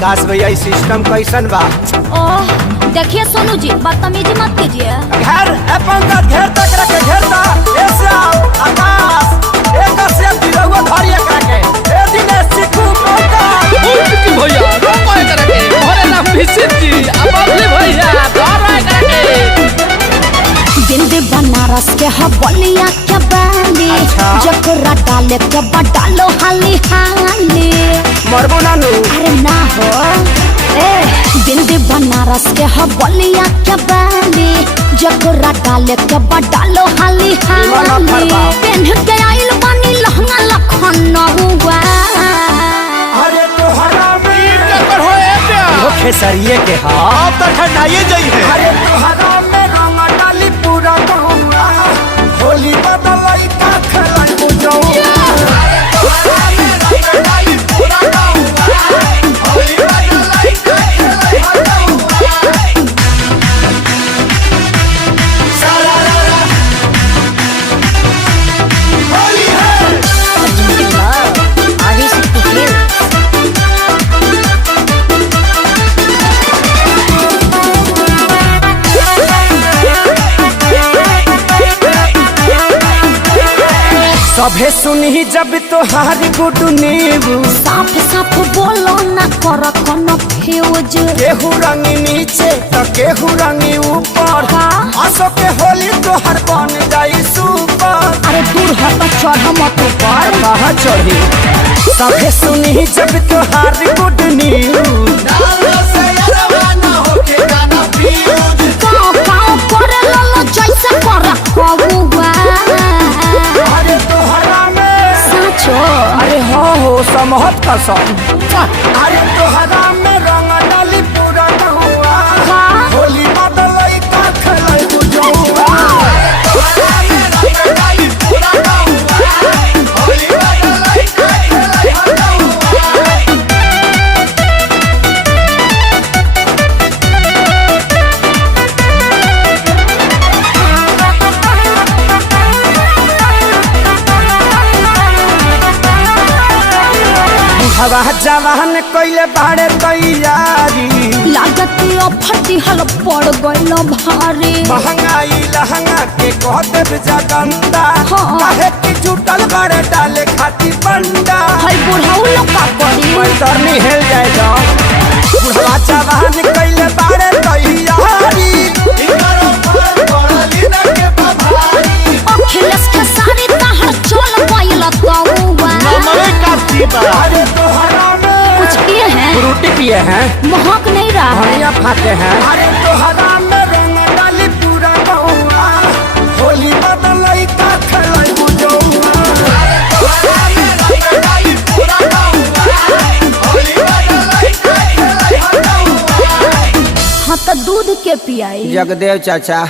विकास भैया सिस्टम कैसन बा? ओह देखिए सोनू जी बदतमीजी मत कीजिए। घेर पंकज घेर तक रखे घेरता ऐसा आकाश एक से बिरवा धरिए करके ए दिनेश चिकू पंकज की भैया कोई करके भरे ना विशिष्ट जी अबले भैया धरे करके बिंदी बनारस के हवलिया के बाली जकरा डाले के बडालो हाली हाली मरबो नानू अरे ना हो ए बिंदी बनारस के हवलिया के बाली जकरा डाले के बडालो हाली हाली पेन के आइल बानी लहंगा लखनऊआ अरे तोहरा में कर होए प्यार वो खेसरिए के हां तो ठंडाइए जाई है। अरे तोहरा में रंग डाली पूरा बहुआ होली बदलाई का खेलाई बुझाऊ सभे सुनी जब तोहारी गुड न्यूज साफ साफ बोलो ना कर कोनो फ्यूज केहू रंगी नीचे तो केहू रंगी ऊपर असो के होली तोहर बन जाई सुपर। अरे दूर हट चढ़ मत ऊपर कहाँ चढ़ी सभे सुनी जब तोहारी गुड न्यूज गाँव गाँव करे ललो जैसे कर खबुआ अरे तोहरा में साचो अरे हाँ हो समहत कसम अरे तोहरा में रंग डाली पूरा बहुआ होली बदलाई का खेलाई बुझौआ हवा जवान कइले बाड़े तैयारी लागत फटी हल पड़ गइल भारी महंगाई लहंगा के कह देव जगंदा हाँ। काहे की जुटल बाड़े डाले खाती बंडा हई बुढ़ाऊ लोग का करी पैतरनी हेल जाए जाओ बुढ़वा जवान कइले बाड़े तैयारी अखिलेश के सारी तहर चल गइल तौवा अरे तोहरा में कुछ किए हैं फ्रूटी पिए हैं महक नहीं रहा है धनिया फाते हैं अरे तोहरा में रंग डाली पूरा बहुआ होली बदलाई का खेलाई बुझौआ हाँ तो दूध के पियाई जगदेव चाचा